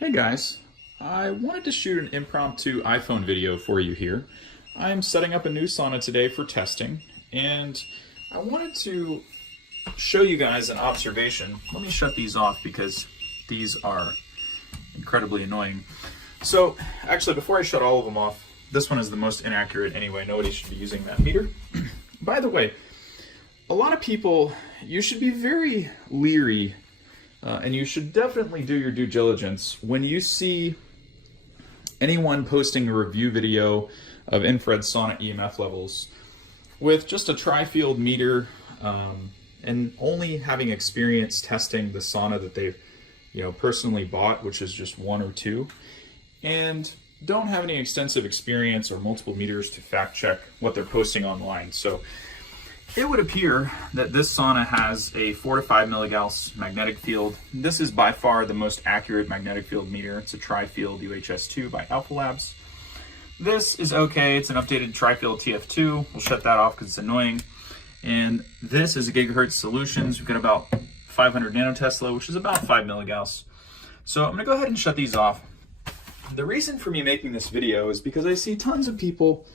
Hey guys, I wanted to shoot an impromptu iPhone video for you here. I'm setting up a new sauna today for testing, and I wanted to show you guys an observation. Let me shut these off because these are incredibly annoying. So, actually, before I shut all of them off, this one is the most inaccurate anyway. Nobody should be using that meter. By the way, a lot of people, you should be very leery and you should definitely do your due diligence when you see anyone posting a review video of infrared sauna EMF levels with just a Trifield meter and only having experience testing the sauna that they've personally bought, which is just one or two, and don't have any extensive experience or multiple meters to fact check what they're posting online. So it would appear that this sauna has a 4 to 5 milligauss magnetic field. This is by far the most accurate magnetic field meter. It's a Trifield UHS2 by Alpha Labs. This is okay. It's an updated Trifield TF2. We'll shut that off because it's annoying. And this is a gigahertz solutions. We've got about 500 nanotesla, which is about 5 milligauss. So I'm gonna go ahead and shut these off. The reason for me making this video is because I see tons of people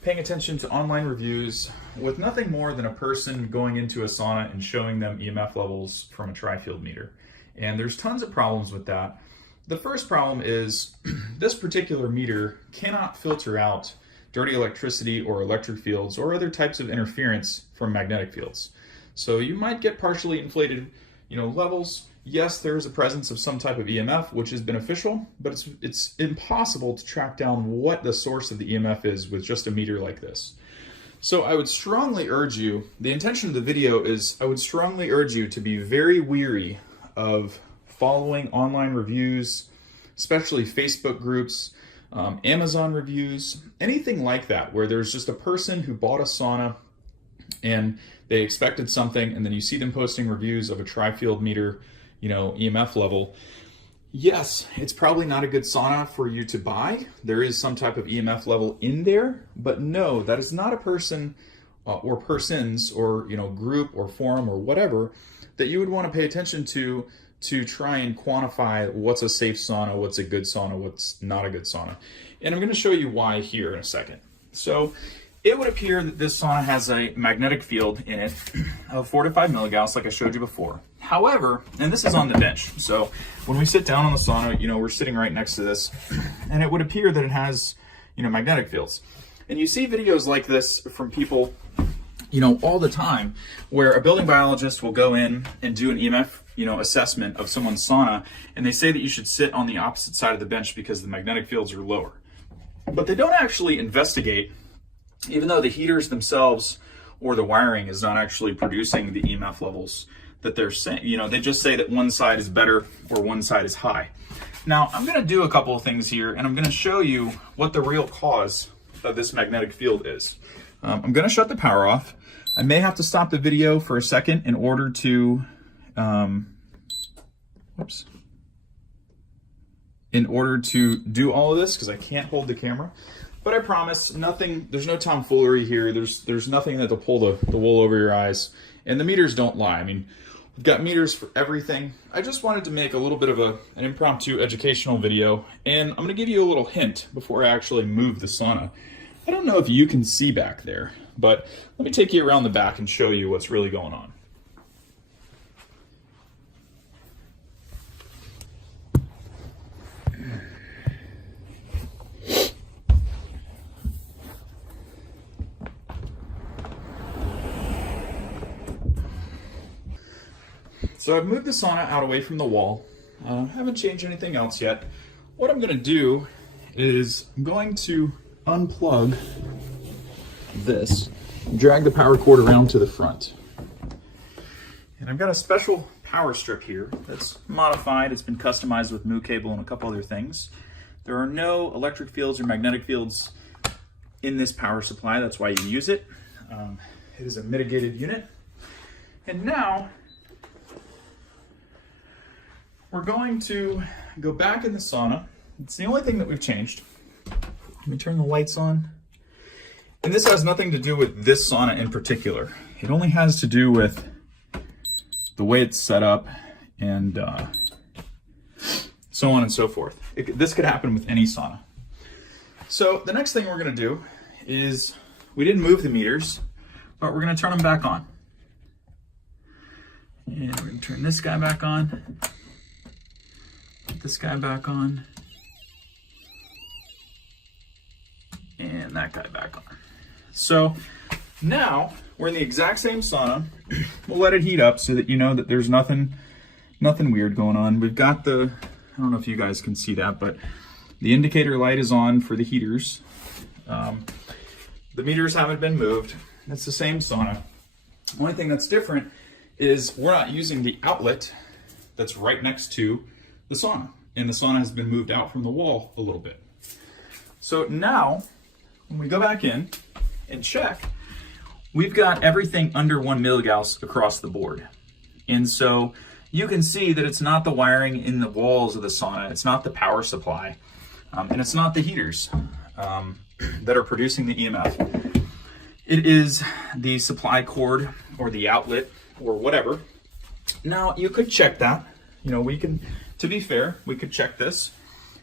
paying attention to online reviews with nothing more than a person going into a sauna and showing them EMF levels from a Trifield meter. And there's tons of problems with that. The first problem is this particular meter cannot filter out dirty electricity or electric fields or other types of interference from magnetic fields. So you might get partially inflated, levels. Yes, there is a presence of some type of EMF, which is beneficial, but it's impossible to track down what the source of the EMF is with just a meter like this. So I would strongly urge you, the intention of the video is I would strongly urge you to be very weary of following online reviews, especially Facebook groups, Amazon reviews, anything like that, where there's just a person who bought a sauna and they expected something, and then you see them posting reviews of a Trifield meter, EMF level. Yes, it's probably not a good sauna for you to buy. There is some type of EMF level in there, but no, that is not a person or persons or group or forum or whatever that you would want to pay attention to try and quantify what's a safe sauna, what's a good sauna, what's not a good sauna. And I'm going to show you why here in a second. So it would appear that this sauna has a magnetic field in it of 4 to 5 milligauss, like I showed you before. However, and this is on the bench, so when we sit down on the sauna, we're sitting right next to this, and it would appear that it has, magnetic fields. And you see videos like this from people, all the time, where a building biologist will go in and do an EMF, assessment of someone's sauna, and they say that you should sit on the opposite side of the bench because the magnetic fields are lower. But they don't actually investigate, even though the heaters themselves or the wiring is not actually producing the EMF levels that they're saying. They just say that one side is better or one side is high. Now, I'm going to do a couple of things here, and I'm going to show you what the real cause of this magnetic field is. I'm going to shut the power off. I may have to stop the video for a second in order to, do all of this, because I can't hold the camera. But I promise, there's no tomfoolery here. There's nothing that'll pull the wool over your eyes. And the meters don't lie. I mean, we've got meters for everything. I just wanted to make a little bit of an impromptu educational video. And I'm going to give you a little hint before I actually move the sauna. I don't know if you can see back there, but let me take you around the back and show you what's really going on. So I've moved the sauna out away from the wall. Haven't changed anything else yet. What I'm going to do is I'm going to unplug this, drag the power cord around to the front. And I've got a special power strip here that's modified. It's been customized with Moo cable and a couple other things. There are no electric fields or magnetic fields in this power supply. That's why you use it. It is a mitigated unit. And now we're going to go back in the sauna. It's the only thing that we've changed. Let me turn the lights on. And this has nothing to do with this sauna in particular. It only has to do with the way it's set up and so on and so forth. This could happen with any sauna. So the next thing we're going to do is, we didn't move the meters, but we're going to turn them back on. And we're going to turn this guy back on, put this guy back on, and that guy back on. So now we're in the exact same sauna. We'll let it heat up so that you know that there's nothing weird going on. We've got the, I don't know if you guys can see that, but the indicator light is on for the heaters. The meters haven't been moved. It's the same sauna. The only thing that's different is we're not using the outlet that's right next to the sauna. And the sauna has been moved out from the wall a little bit. So now, when we go back in and check, we've got everything under 1 milligauss across the board. And so you can see that it's not the wiring in the walls of the sauna, it's not the power supply, and it's not the heaters that are producing the EMF. It is the supply cord or the outlet or whatever. Now you could check that. You know, we can, to be fair, we could check this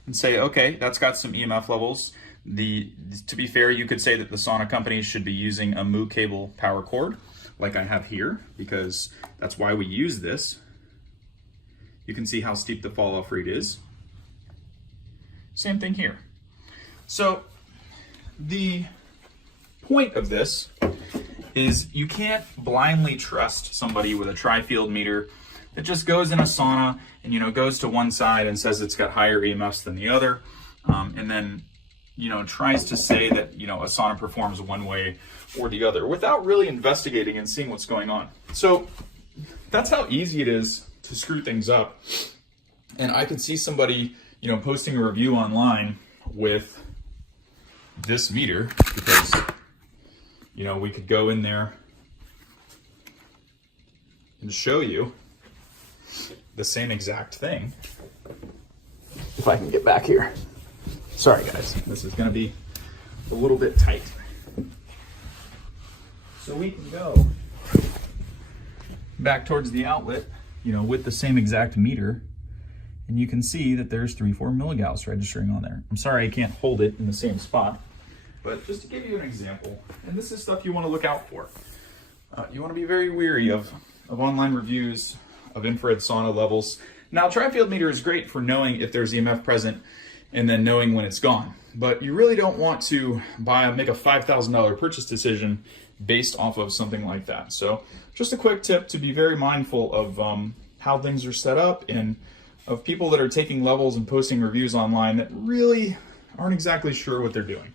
and say, okay, that's got some EMF levels. To be fair, you could say that the sauna company should be using a Mu cable power cord like I have here, because that's why we use this. You can see how steep the fall off rate is. Same thing here. So the point of this is you can't blindly trust somebody with a Trifield meter that just goes in a sauna and, you know, goes to one side and says it's got higher EMFs than the other, and then, you know, tries to say that, you know, a sauna performs one way or the other without really investigating and seeing what's going on. So that's how easy it is to screw things up. And I could see somebody, you know, posting a review online with this meter, because, you know, we could go in there and show you the same exact thing. If I can get back here. Sorry guys, this is gonna be a little bit tight. So we can go back towards the outlet, you know, with the same exact meter, and you can see that there's 3-4 milligauss registering on there. I'm sorry I can't hold it in the same spot, but just to give you an example, and this is stuff you want to look out for. You want to be very wary of online reviews of infrared sauna levels. Now, Trifield meter is great for knowing if there's EMF present and then knowing when it's gone, but you really don't want to make a $5,000 purchase decision based off of something like that. So just a quick tip to be very mindful of how things are set up, and of people that are taking levels and posting reviews online that really aren't exactly sure what they're doing.